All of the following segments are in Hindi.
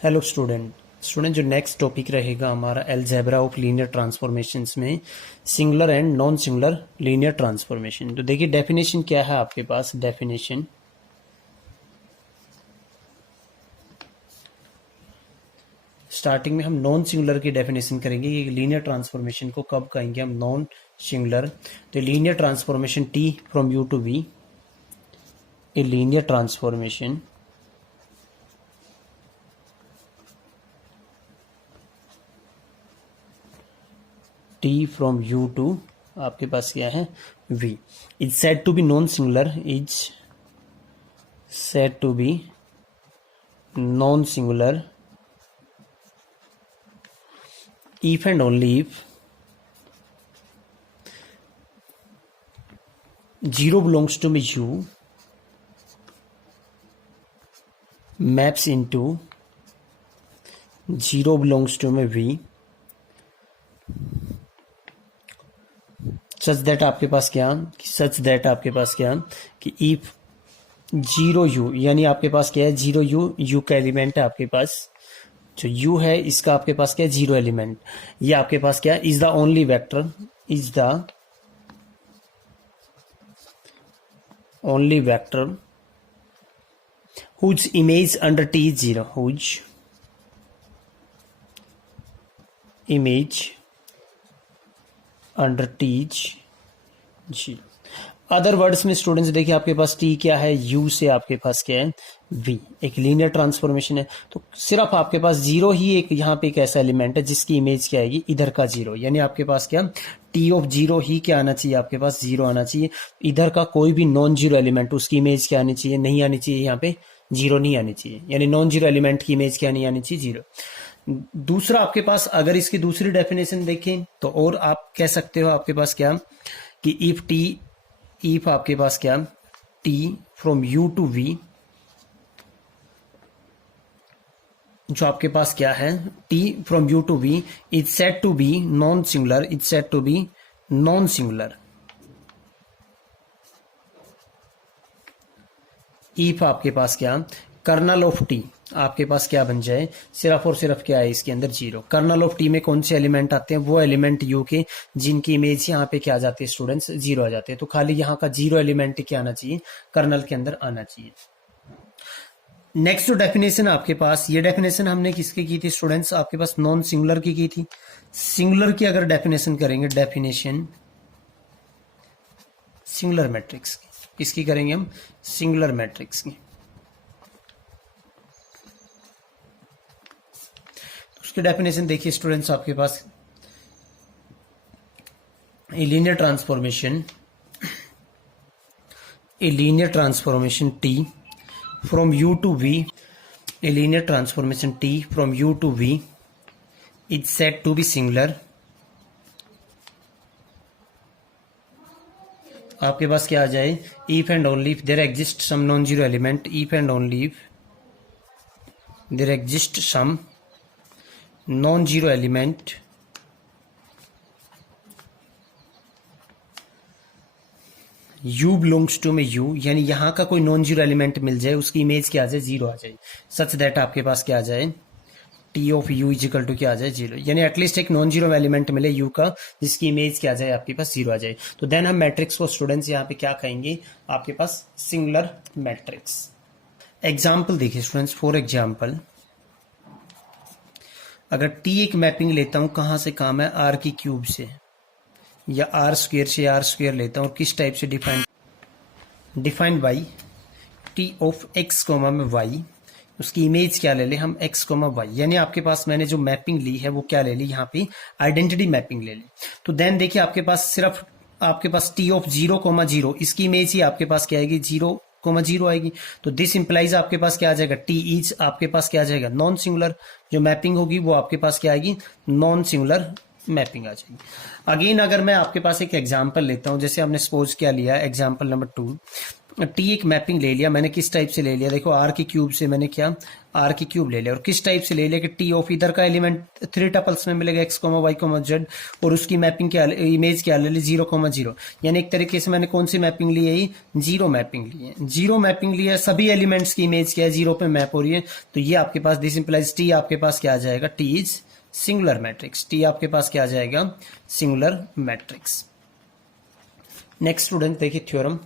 हेलो स्टूडेंट जो नेक्स्ट टॉपिक रहेगा हमारा अलजेब्रा ऑफ लीनियर ट्रांसफॉर्मेशंस में singular and non singular linear transformation. तो देखिए डेफिनेशन क्या है आपके पास। डेफिनेशन स्टार्टिंग में हम नॉन सिंगुलर की डेफिनेशन करेंगे कि लीनियर ट्रांसफॉर्मेशन को कब कहेंगे हम नॉन सिंगुलर। तो linear transformation T from U to V, a linear transformation t from u to आपके पास क्या है v is said to be non singular, is said to be non singular if and only if 0 belongs to u maps into 0 belongs to v such that आपके पास क्या कि इफ 0 u, यानी आपके पास क्या है 0 u का एलिमेंट है आपके पास, जो u है इसका आपके पास क्या है 0 एलिमेंट। ये आपके पास क्या है is the only vector, is the only vector whose image under t is 0, whose image under T G. Other words में स्टूडेंट्स देखिए आपके पास टी क्या है यू से आपके पास क्या है वी, एक लीनियर ट्रांसफॉर्मेशन है। तो सिर्फ आपके पास जीरो ही एक यहाँ पे एक ऐसा एलिमेंट है जिसकी इमेज क्या आएगी इधर का जीरो, यानी आपके पास क्या टी ऑफ जीरो ही क्या आना चाहिए आपके पास जीरो आना चाहिए। इधर का कोई भी नॉन जीरो एलिमेंट उसकी इमेज क्या आनी चाहिए नहीं आनी चाहिए, यहाँ पे जीरो नहीं आनी चाहिए, यानी नॉन जीरो एलिमेंट की इमेज क्या नहीं आनी चाहिए जीरो। दूसरा आपके पास अगर इसकी दूसरी डेफिनेशन देखें तो और आप कह सकते हो आपके पास क्या कि इफ आपके पास क्या T from U to V, जो आपके पास क्या है T from U to V is said to be non singular, is said to be non singular if आपके पास क्या कर्नल ऑफ टी आपके पास क्या बन जाए सिर्फ और सिर्फ क्या है इसके अंदर जीरो। कर्नल ऑफ टी में कौन से एलिमेंट आते हैं वो एलिमेंट यू के जिनकी इमेज यहाँ पे क्या आ जाती है स्टूडेंट्स जीरो आ जाते हैं। तो खाली यहाँ का जीरो एलिमेंट क्या आना चाहिए कर्नल के अंदर आना चाहिए। नेक्स्ट जो डेफिनेशन आपके पास, ये डेफिनेशन हमने किसकी की थी स्टूडेंट्स आपके पास नॉन सिंगुलर की थी। सिंगुलर की अगर डेफिनेशन करेंगे, डेफिनेशन सिंगुलर मैट्रिक्स की, किसकी करेंगे हम सिंगुलर मैट्रिक्स की। उसकी डेफिनेशन देखिए स्टूडेंट्स आपके पास a linear transformation T from U to V, a linear transformation T from U to V is said to be singular. आपके पास क्या आ जाए if and only if there exist some non zero element, if and only if there exist some non zero element u belongs to में u, यानी यहां का कोई नॉन जीरो एलिमेंट मिल जाए उसकी इमेज क्या आ जाए जीरो आ जाए, सच दैट आपके पास क्या आ जाए t of u is equal to क्या आ जाए जीरो, यानी एटलीस्ट एक नॉन जीरो एलिमेंट मिले u का जिसकी इमेज क्या आ जाए आपके पास जीरो आ जाए। तो देन हम मैट्रिक्स को स्टूडेंट्स यहाँ पे क्या कहेंगे आपके पास सिंगुलर मैट्रिक्स। एग्जाम्पल देखिए स्टूडेंट्स, फॉर एग्जाम्पल अगर t एक मैपिंग लेता हूं कहां से कहां मैं r की क्यूब से या r स्क्वेयर से r स्क्वेयर लेता हूं, किस टाइप से defined by t of x comma में y, उसकी इमेज क्या ले ले हम x कोमा y, यानी आपके पास मैंने जो मैपिंग ली है वो क्या ले ली यहाँ पे आइडेंटिटी मैपिंग ले ली। तो देन देखिए आपके पास सिर्फ आपके पास t ऑफ 0 कोमा 0 इसकी इमेज ही आपके पास क्या आएगी 0 कोमा 0 आएगी। तो दिस इंप्लाइज आपके पास क्या आ जाएगा t इज आपके पास क्या आ जाएगा नॉन सिंगुलर, जो मैपिंग होगी वो आपके पास क्या आएगी नॉन सिंगुलर मैपिंग आ जाएगी। अगेन अगर मैं आपके पास एक एग्जांपल लेता हूं, जैसे हमने सपोज क्या लिया एग्जांपल नंबर 2, टी एक मैपिंग ले लिया मैंने, किस टाइप से ले लिया, देखो आर की क्यूब से मैंने क्या आर की क्यूब ले लिया, और किस टाइप से ले लिया कि टी ऑफ इधर का एलिमेंट 3 टपल्स में मिलेगा x, y, z, और उसकी मैपिंग क्या इमेज क्या ले ली 0,0, यानी एक तरीके से मैंने कौन सी मैपिंग ली है, जीरो मैपिंग ली है, जीरो मैपिंग ली है, सभी एलिमेंट्स की इमेज क्या है जीरो पे मैप हो रही है। तो ये आपके पास दिस इंप्लाइज टी आपके पास क्या आ जाएगा, T is singular matrix, T आपके पास क्या आ जाएगा, सिंगुलर मैट्रिक्स। नेक्स्ट स्टूडेंट देखिए theorem,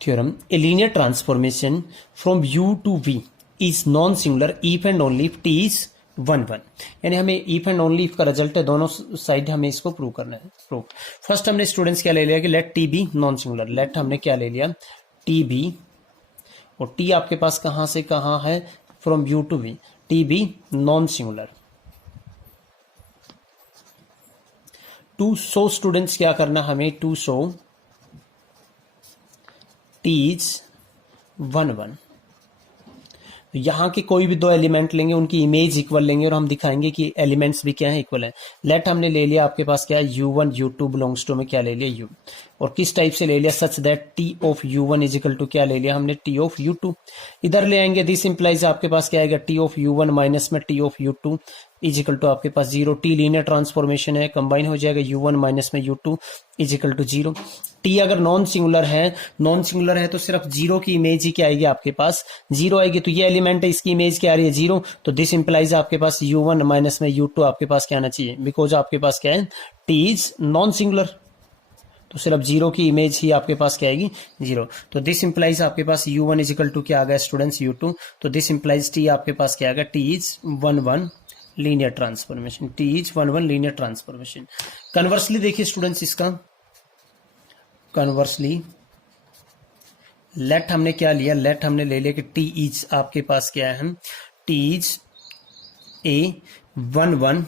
a linear transformation from u to v is non-singular if and only if t is 1 1, यानी हमें if and only if का रिजल्ट है, दोनों साइड हमें इसको प्रूव करना है। प्रूव फर्स्ट हमने स्टूडेंट्स क्या ले लिया कि let t be non singular, let हमने क्या ले लिया t बी, और t आपके पास कहां से कहां है, from u to v, t be non singular. To so students क्या करना हमें, टू सो टी इज 1 1, यहां के कोई भी दो एलिमेंट लेंगे उनकी इमेज इक्वल लेंगे और हम दिखाएंगे कि एलिमेंट्स भी क्या है, इक्वल है। लेट हमने ले लिया आपके पास क्या u1 u2 बिलोंग्स टू में क्या ले लिया u, और किस टाइप से ले लिया, such that t of u1 is equal to क्या ले लिया हमने t ऑफ u2, इधर ले आएंगे दिस इंप्लाइज आपके पास क्या आएगा t ऑफ u1 माइनस में t of u2 is equal to आपके पास 0, टी लीनियर ट्रांसफॉर्मेशन है, कंबाइन हो जाएगा u1 माइनस में u2 is equal to 0। T अगर नॉन सिंगुलर है तो सिर्फ जीरो की इमेज ही क्या आएगी आपके पास, जीरो आएगी, तो ये एलिमेंट है इसकी इमेज क्या आ रही है जीरो, तो दिस इंप्लाइज आपके पास u1 माइनस में u2 आपके पास क्या आना चाहिए, बिकॉज आपके पास क्या है टी इज नॉन सिंगुलर, तो सिर्फ जीरो की इमेज ही आपके पास क्या आएगी जीरो, तो दिस इंप्लाइज आपके पास u1 इज इक्वल टू क्या आ गया स्टूडेंट्स u2, तो दिस इंप्लाइज टी आपके पास क्या आ गया, T is 1 1 linear transformation, T is 1 1 linear transformation. Conversely देखिए स्टूडेंट्स इसका, कन्वर्सली लेट हमने क्या लिया, लेट हमने ले लिया कि टी इज आपके पास क्या है, T is a 1 1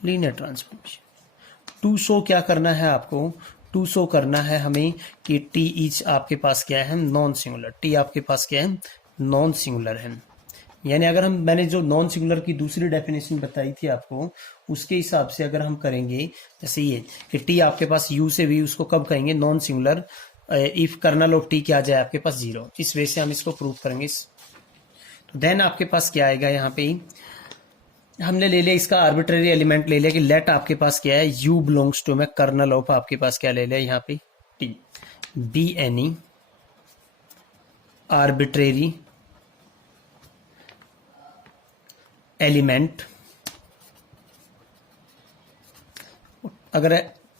linear transformation. To show क्या करना है आपको, टू सो करना है हमें कि टी इज आपके पास क्या है नॉन सिंगुलर, टी आपके पास क्या है नॉन सिंगुलर है, यानी अगर हम मैंने जो नॉन सिंगुलर की दूसरी डेफिनेशन बताई थी आपको उसके हिसाब से अगर हम करेंगे, जैसे ये कि टी आपके पास u से v, उसको कब कहेंगे non singular, if kernel of T क्या आ जाए आपके पास जीरो, इस वे से हम इसको प्रूव करेंगे। तो देन आपके पास क्या आएगा, यहाँ पे हमने ले लिया इसका आर्बिट्रेरी एलिमेंट ले लिया कि लेट आपके पास क्या है u बिलोंग्स टू में कर्नल ऑफ आपके पास क्या ले लिया यहाँ पे T, B any arbitrary element, अगर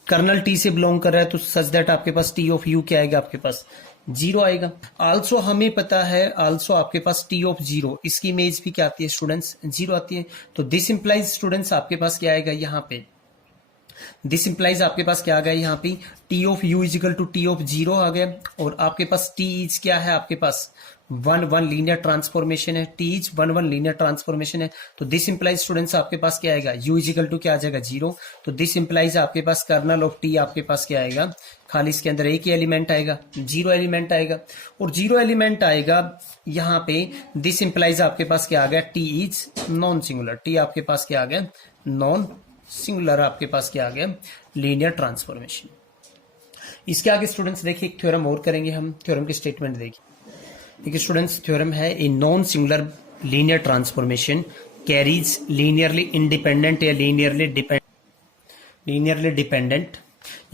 कर्नल टी से बिलोंग कर रहा है तो सच दैट आपके पास टी ऑफ यू क्या आएगा आपके पास जीरो आएगा। आल्सो हमें पता है, आल्सो आपके पास टी ऑफ जीरो, इसकी इमेज भी क्या आती है स्टूडेंट्स जीरो आती है, तो दिस इंप्लाइज स्टूडेंट्स आपके पास क्या आएगा यहाँ पे, दिस इंप्लाइज आपके पास क्या आ गया यहाँ पे T of U is equal to T of zero आ गया, और आपके पास टी इज क्या है आपके पास 1 1 लीनियर ट्रांसफॉर्मेशन है, टी इज 1 1 लीनियर ट्रांसफॉर्मेशन है, तो दिस इंप्लाइज स्टूडेंट्स आपके पास क्या आएगा u इज इक्वल टू क्या आ जाएगा जीरो, तो दिस इंप्लाइज आपके पास कर्नल ऑफ टी आपके पास क्या आएगा, खाली इसके अंदर एक ही एलिमेंट आएगा, जीरो एलिमेंट आएगा, और जीरो एलिमेंट आएगा यहाँ पे, दिस इंप्लाइज आपके पास क्या आ गया T is non singular, T आपके पास क्या आ गया नॉन सिंगुलर, आपके पास क्या आ गया लीनियर ट्रांसफॉर्मेशन। इसके आगे स्टूडेंट्स देखिए एक थ्योरम और करेंगे हम, थ्योरम की स्टेटमेंट देखिए। देखिए स्टूडेंट्स थ्योरम है a non singular linear transformation carries linearly independent या लीनियरली डिपेंडेंट,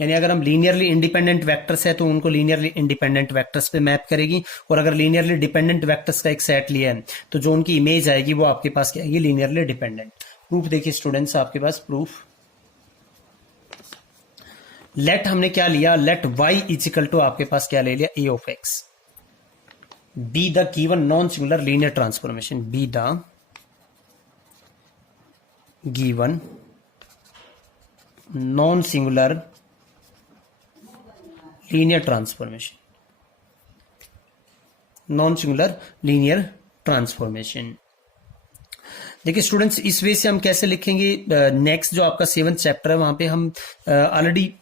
यानी अगर हम लीनियरली इंडिपेंडेंट वेक्टर्स है तो उनको लीनियरली इंडिपेंडेंट वेक्टर्स पे मैप करेगी, और अगर लीनियरली डिपेंडेंट वेक्टर्स का एक सेट लिया है तो जो उनकी इमेज आएगी वो आपके पास क्या आएगी लीनियरली डिपेंडेंट। प्रूफ देखिए स्टूडेंट्स आपके पास प्रूफ, लेट हमने क्या लिया, let y is equal to आपके पास क्या ले लिया a of x, be the given non singular linear transformation, be the given non singular linear transformation, non singular linear transformation. देखिए स्टूडेंट्स इस वे से हम कैसे लिखेंगे, नेक्स्ट जो आपका 7th चैप्टर है वहां पे हम ऑलरेडी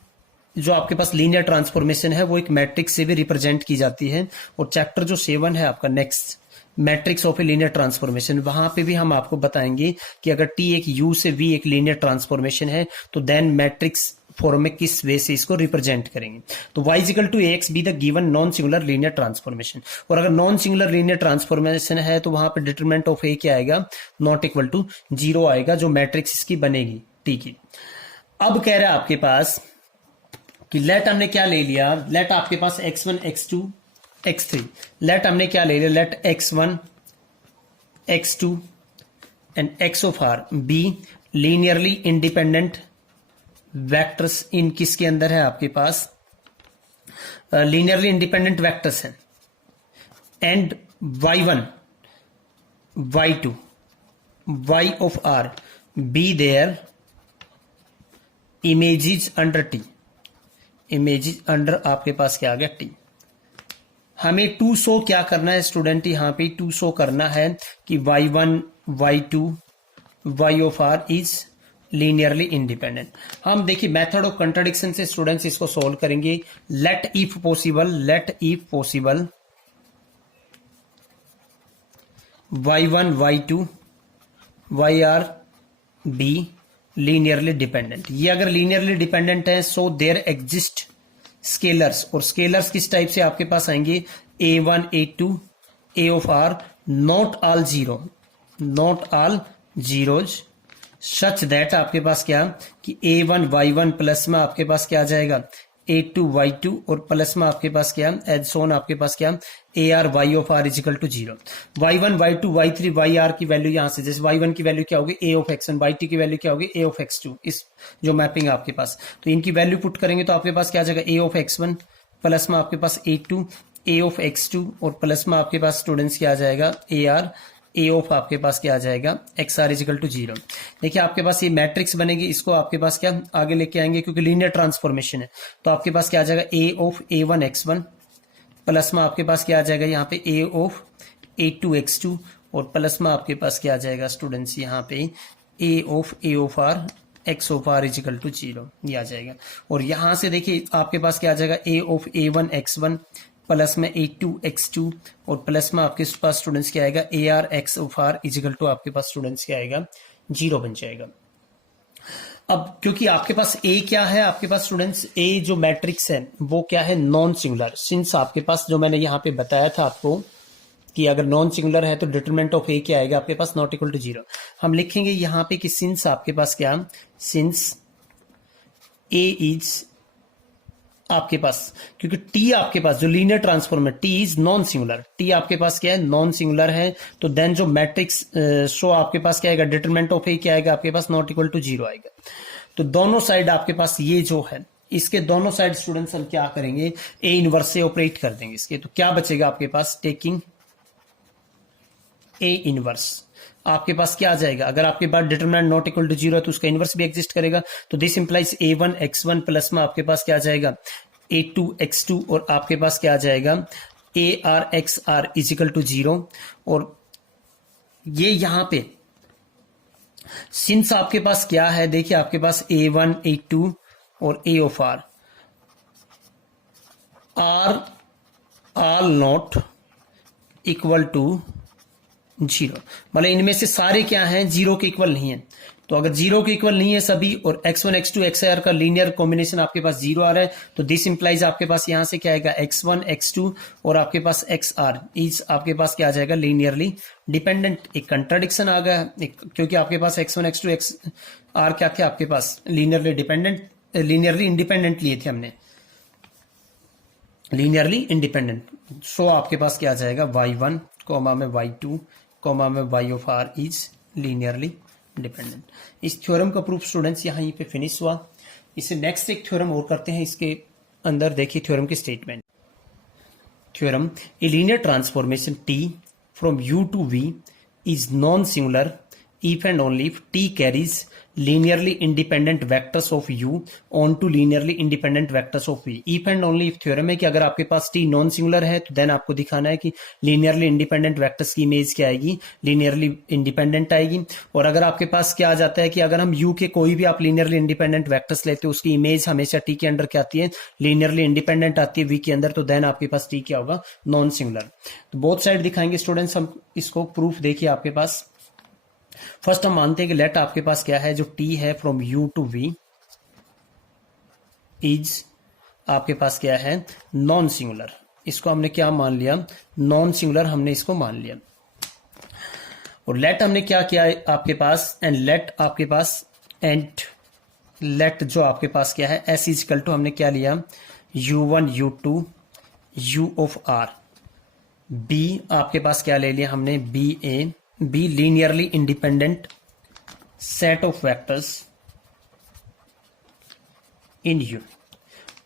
जो आपके पास लीनियर ट्रांसफॉर्मेशन है वो एक मैट्रिक्स से भी रिप्रेजेंट की जाती है, और चैप्टर जो 7 है आपका next matrix of A linear transformation, वहां पे भी हम आपको बताएंगे कि अगर टी एक यू से वी एक लीनियर ट्रांसफॉर्मेशन है तो देन मैट्रिक्स फॉर्म में किस वे से इसको रिप्रेजेंट करेंगे। तो y equal to ax be the given non singular linear transformation, और अगर नॉन सिंगुलर लीनियर ट्रांसफॉर्मेशन है तो वहां पे डिटरमिनेंट ऑफ a क्या आएगा, नॉट इक्वल टू 0 आएगा, जो मैट्रिक्स इसकी बनेगी। ठीक है, अब कह रहा है आपके पास कि लेट हमने क्या ले लिया, लेट आपके पास x1 x2 x3, लेट हमने क्या ले लिया, let x1 x2 and x of r be linearly independent vectors in किसके अंदर है आपके पास, लीनियरली इंडिपेंडेंट वेक्टर्स हैं, and y1 y2 y of r be their images under T, images under आपके पास क्या आ गया टी। हमें टू शो क्या करना है स्टूडेंट, यहां पे टू शो करना है कि y1 y2 y of r is linearly independent. हम देखिए मेथड ऑफ कंट्राडिक्शन से स्टूडेंट्स इसको सोल्व करेंगे। Let if possible y1 y2 yr be linearly dependent. ये अगर लीनियरली डिपेंडेंट है सो देयर एग्जिस्ट स्केलर्स, और स्केलर्स किस टाइप से आपके पास आएंगे, a1 a2 a of r not all zeros such that आपके पास क्या कि a1 y1 प्लस में आपके पास क्या आ जाएगा a2 y2, और प्लस में आपके पास क्या एज सोन आपके पास क्या ar y of r is equal to 0। y1 y2 y3 yr की वैल्यू यहां से, जैसे y1 की वैल्यू क्या होगी a ऑफ x1, y2 की वैल्यू क्या होगी a ऑफ x2, इस जो मैपिंग है आपके पास, तो इनकी वैल्यू पुट करेंगे तो आपके पास क्या आ जाएगा a ऑफ x1 प्लस में आपके पास a2 a ऑफ x2, और प्लस में आपके पास स्टूडेंट्स क्या आ जाएगा ar a ऑफ आपके पास क्या आ जाएगा xr इजिकल टू 0। देखिए आपके पास ये मैट्रिक्स बनेगी, इसको आपके पास क्या आगे लेके आएंगे क्योंकि लीनियर ट्रांसफॉर्मेशन है, तो आपके पास क्या आ जाएगा a of a1 x1 plus में आपके पास क्या आ जाएगा यहाँ पे a ऑफ a2 x2, और प्लस में आपके पास क्या आ जाएगा स्टूडेंट्स यहाँ पे a of r x of r is equal to 0, ये आ जाएगा। और यहां से देखिए आपके पास क्या आ जाएगा a of a1 x1 plus में a2 x2, और प्लस में आपके पास स्टूडेंट्स क्या आएगा ar x of r is equal to आपके पास स्टूडेंट्स क्या आएगा 0 बन जाएगा। अब क्योंकि आपके पास a क्या है, आपके पास स्टूडेंट्स a जो मैट्रिक्स है वो क्या है नॉन सिंगुलर, सिंस आपके पास जो मैंने यहाँ पे बताया था आपको कि अगर नॉन सिंगुलर है तो डिटरमिनेंट ऑफ a क्या आएगा आपके पास नॉट इक्वल टू 0। हम लिखेंगे यहाँ पे कि सिंस आपके पास क्या, सिंस a इज आपके पास, क्योंकि t आपके पास जो लीनियर ट्रांसफॉर्म है t is non singular, t आपके पास क्या है नॉन सिंगुलर है, तो देन जो मैट्रिक्स शो आपके पास क्या आएगा डिटरमिनेंट ऑफ a क्या आएगा आपके पास नॉट इक्वल टू 0 आएगा। तो दोनों साइड आपके पास ये जो है इसके दोनों साइड स्टूडेंट्स हम क्या करेंगे a इनवर्स से ऑपरेट कर देंगे इसके, तो क्या बचेगा आपके पास टेकिंग a इनवर्स आपके पास क्या आ जाएगा, अगर आपके पास डिटरमिनेंट नॉट इक्वल टू 0 है तो उसका इनवर्स भी एग्जिस्ट करेगा, तो this implies a1 x1 plus में आपके पास क्या आ जाएगा a2 x2, और आपके पास क्या आ जाएगा ar xr इजिकल टू 0। और ये यहां पे सिंस आपके पास क्या है, देखिए आपके पास a1 a2 और a of r are all not equal to 0, मतलब इनमें से सारे क्या हैं 0 के इक्वल नहीं है। तो अगर 0 के इक्वल नहीं है सभी और x1 x2 xr का लीनियर कॉम्बिनेशन आपके पास 0 आ रहा है, तो दिस इंप्लाइज आपके पास यहां से क्या आएगा x1 x2 और आपके पास xr इज आपके पास क्या आ जाएगा लीनियरली डिपेंडेंट। एक कंट्राडिक्शन आ गया क्योंकि आपके पास x1 x2 xr क्या थे आपके पास लीनियरली डिपेंडेंट, लीनियरली इंडिपेंडेंट लिए थे हमने, लीनियरली इंडिपेंडेंट। सो आपके पास क्या आ जाएगा y1 कॉमा में y2 कॉमा में y of r is linearly dependent. इस थ्योरम का प्रूफ स्टूडेंट्स यहां पे फिनिश हुआ। इसे नेक्स्ट एक थ्योरम और करते हैं, इसके अंदर देखिए थ्योरम की statement. Theorem a linear transformation t from u to v is non singular if and only if t carries linearly independent vectors of u onto linearly independent vectors of v। if and only if theorem है कि अगर आपके पास t नॉन सिंगुलर है तो देन आपको दिखाना है कि linearly independent vectors की इमेज क्या आएगी, linearly independent आएगी। और अगर आपके पास क्या आ जाता है कि अगर हम u के कोई भी आप linearly independent vectors लेते हो उसकी इमेज हमेशा t के अंदर क्या आती है, linearly independent आती है v के अंदर, तो देन आपके पास t क्या होगा नॉन सिंगुलर। तो बोथ साइड दिखाएंगे स्टूडेंट्स हम इसको प्रूफ। देखिए आपके पास फर्स्ट हम मानते हैं कि लेट आपके पास क्या है जो t है from u to v is आपके पास क्या है, नॉन सिंगुलर। इसको हमने क्या मान लिया, नॉन सिंगुलर हमने इसको मान लिया। और लेट हमने क्या किया आपके पास, एंड लेट आपके पास, एंड लेट जो आपके पास क्या है, एस इज इक्वल टू हमने क्या लिया, u1 u2 u of r। B आपके पास क्या ले लिया हमने, B linearly independent set of vectors in U.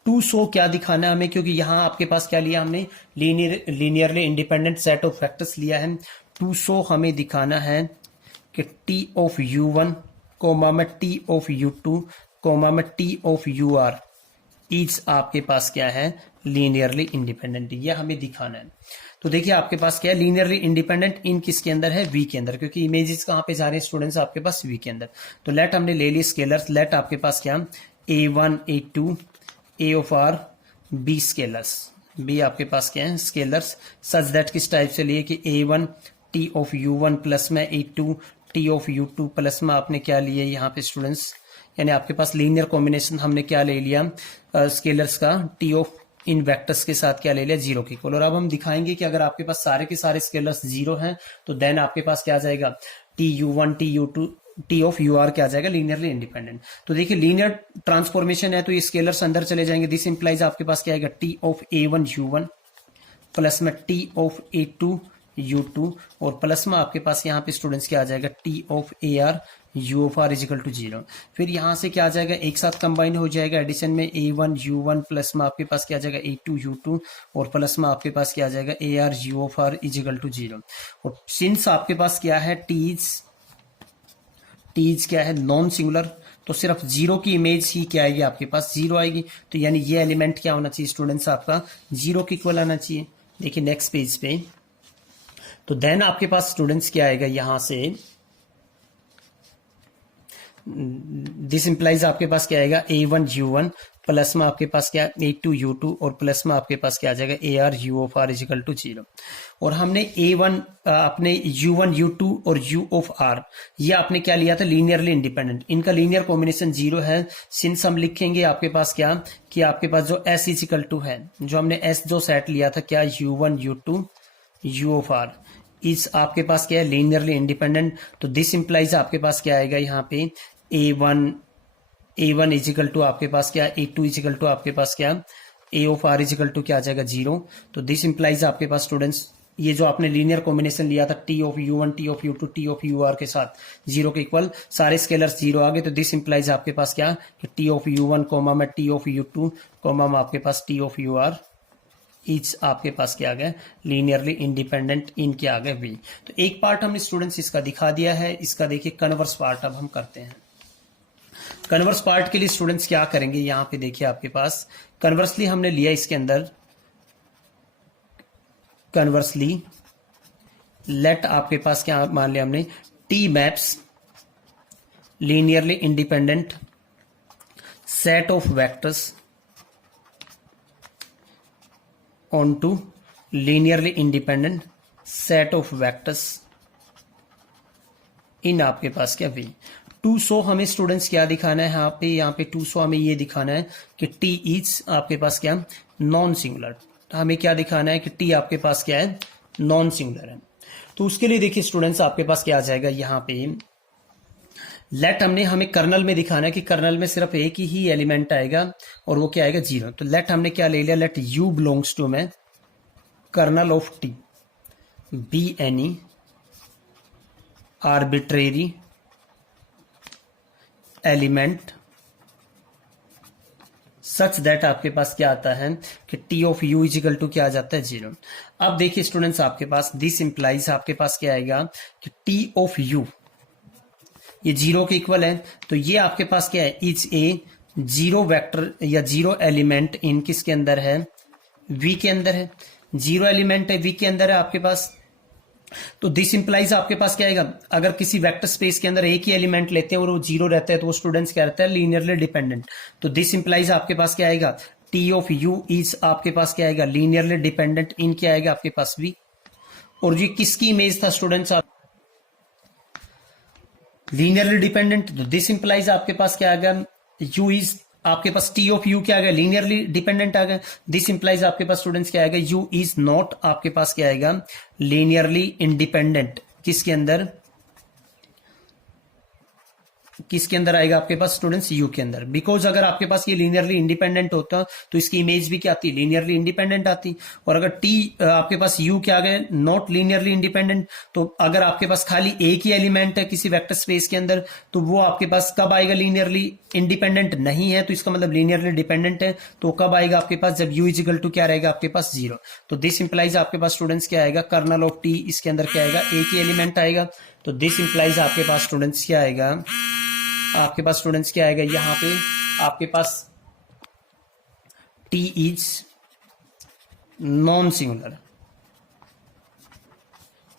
To show क्या दिखाना है हमें, क्योंकि यहां आपके पास क्या लिया हमने, linearly independent set of vectors लिया है। टू सो हमें दिखाना है कि टी ऑफ u1 कोमा में टी ऑफ u2 कोमा में टी ऑफ ur इज आपके पास क्या है, लीनियरली इंडिपेंडेंट। यह हमें दिखाना है। तो देखिए आपके पास क्या है, लीनियरली इंडिपेंडेंट इन किसके अंदर है, वी के अंदर, क्योंकि इमेजेस कहां पे जा रहे हैं स्टूडेंट्स, आपके पास वी के अंदर। तो लेट हमने ले ली स्केलर्स, लेट आपके पास क्या, a1 a2 a of r b scalars, b आपके पास क्या है, स्केलर्स, सच दैट किस टाइप से लिए कि a1 t of u1 plus में a2 t of u2 plus में आपने क्या लिए यहाँ पे स्टूडेंट्स, यानी आपके पास लीनियर कॉम्बिनेशन हमने क्या ले लिया, स्केलर्स का t ऑफ इन वेक्टर्स के साथ क्या ले लिया, जीरो के इक्वल। और अब हम दिखाएंगे कि अगर आपके पास सारे के सारे स्केलर्स जीरो हैं तो देन आपके पास क्या आ जाएगा, T u1 T u2 T of ur क्या आ जाएगा, लीनियरली इंडिपेंडेंट। तो देखिए लीनियर ट्रांसफॉर्मेशन है तो ये स्केलर्स अंदर चले जाएंगे। दिस इंप्लाइज आपके पास क्या आएगा, T of a1 u1 plus में टी ऑफ a2 u2 और प्लस में आपके पास यहाँ पे स्टूडेंट्स क्या आ जाएगा, T of ar u of r is equal to zero. फिर यहाँ से क्या आ जाएगा, एक साथ कंबाइन हो जाएगा एडिशन में a1 u1 प्लस में आपके पास क्या आ जाएगा a2 u2 और प्लस में आपके पास क्या आ जाएगा ar u of r is equal to zero. और सिंस आपके पास क्या है, टीज क्या है, नॉन सिंगुलर, तो सिर्फ जीरो की इमेज ही क्या आएगी आपके पास, जीरो आएगी। तो यानी ये एलिमेंट क्या होना चाहिए स्टूडेंट्स, आपका जीरो के इक्वल आना चाहिए। देखिए नेक्स्ट पेज पे, तो देन आपके पास स्टूडेंट्स क्या आएगा, यहां से दिस इंप्लाइज आपके पास क्या आएगा, a1 u1 प्लस में आपके पास क्या, a2 u2 और प्लस में आपके पास क्या आ जाएगा ar u of r is equal to zero. और हमने a1 अपने u1 u2 और u ऑफ r ये आपने क्या लिया था, लीनियरली इंडिपेंडेंट, इनका लीनियर कॉम्बिनेशन जीरो है। सिंस हम लिखेंगे आपके पास क्या, कि आपके पास जो s इजिकल टू है, जो हमने s जो सेट लिया था क्या, u1 u2 u of r इस आपके पास क्या है, लीनियरली इंडिपेंडेंट। तो दिस इंप्लाइज आपके पास क्या आएगा, यहाँ पे a1 इजिकल टू आपके पास क्या, a2 इजिकल टू आपके पास क्या, a of r is equal to क्या आ जाएगा, जीरो। तो दिस इंप्लाइज आपके पास स्टूडेंट्स ये जो आपने लीनियर कॉम्बिनेशन लिया था t of u1 t of u2 t of ur के साथ जीरो के इक्वल, सारे स्केलर्स जीरो आ गए। तो दिस इंप्लाइज आपके पास क्या, कि t ऑफ u1 कोमा में t ऑफ u2 कोमा में आपके पास t ऑफ ur इच आपके पास क्या आ गया, लीनियरली इंडिपेंडेंट इन क्या आ गया वी। तो एक पार्ट हमने स्टूडेंट्स इसका दिखा दिया है। इसका देखिए कन्वर्स पार्ट अब हम करते हैं। कन्वर्स पार्ट के लिए स्टूडेंट्स क्या करेंगे, यहां पे देखिए आपके पास कन्वर्सली हमने लिया इसके अंदर, कन्वर्सली लेट आपके पास क्या मान लिया हमने, T maps linearly independent set of vectors onto linearly independent set of vectors in आपके पास क्या v। टू सो हमें स्टूडेंट्स क्या दिखाना है यहाँ पे टू सो हमें ये दिखाना है कि t इज आपके पास क्या, नॉन सिंगुलर। हमें क्या दिखाना है कि t आपके पास क्या है, नॉन सिंगुलर है। तो उसके लिए देखिए स्टूडेंट्स आपके पास क्या आ जाएगा, यहाँ पे लेट हमने हमें कर्नल में दिखाना है कि कर्नल में सिर्फ एक ही एलिमेंट आएगा और वो क्या आएगा, जीरो। तो लेट हमने क्या ले लिया, लेट u बिलोंग्स टू में kernel of t be any arbitrary element such that आपके पास क्या आता है कि t of u is equal to क्या आ जाता है, जीरो। अब देखिए स्टूडेंट्स आपके पास दिस इंप्लाइज आपके पास क्या आएगा कि t ऑफ u ये जीरो के इक्वल है। तो ये आपके पास क्या है, इज ए जीरो वेक्टर या जीरो एलिमेंट इन किसके अंदर है, वी के अंदर है। जीरो एलिमेंट है वी के अंदर है आपके पास। तो दिस इंप्लाइज आपके पास क्या आएगा, अगर किसी वेक्टर स्पेस के अंदर एक ही एलिमेंट लेते हैं और वो जीरो रहता है तो वो स्टूडेंट्स क्या रहता है, लीनियरली डिपेंडेंट। तो दिस इंप्लाइज आपके पास क्या आएगा, टी ऑफ यू इज आपके पास क्या आएगा, लीनियरली डिपेंडेंट इन क्या आएगा आपके पास वी। और ये किसकी इमेज था स्टूडेंट्स, लीनियरली डिपेंडेंट। तो दिस इंप्लाइज आपके पास क्या आ गया, u इज आपके पास टी ऑफ यू क्या आएगा, लीनियरली डिपेंडेंट आ गया। दिस इंप्लाइज आपके पास स्टूडेंट्स क्या आएगा, यू इज नॉट आपके पास क्या आएगा, लीनियरली इंडिपेंडेंट। किसके अंदर, किसके अंदर आएगा आपके पास स्टूडेंट्स, यू के अंदर। बिकॉज अगर आपके पास ये लीनियरली इंडिपेंडेंट होता तो इसकी इमेज भी क्या आती, लीनियरली इंडिपेंडेंट आती। और अगर टी आपके पास यू क्या आ गया, नॉट लीनियरली इंडिपेंडेंट, तो अगर आपके पास खाली एक ही एलिमेंट है किसी वेक्टर स्पेस के अंदर, तो वो आपके पास कब आएगा, लीनियरली इंडिपेंडेंट नहीं है, तो इसका मतलब लीनियरली डिपेंडेंट है। तो कब आएगा आपके पास, जब यू इज इक्वल टू क्या रहेगा आपके पास 0। तो दिस इंप्लाइज आपके पास स्टूडेंट्स क्या आएगा, कर्नल ऑफ टी, इसके अंदर क्या आएगा, एक ही एलिमेंट आएगा। तो दिस इंप्लाइज आपके पास स्टूडेंट्स क्या आएगा, आपके पास स्टूडेंट्स क्या आएगा, यहां पे आपके पास T is non singular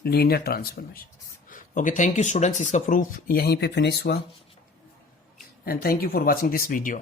linear transformation. Okay, thank you students, इसका प्रूफ यहीं पे फिनिश हुआ। And thank you for watching this video.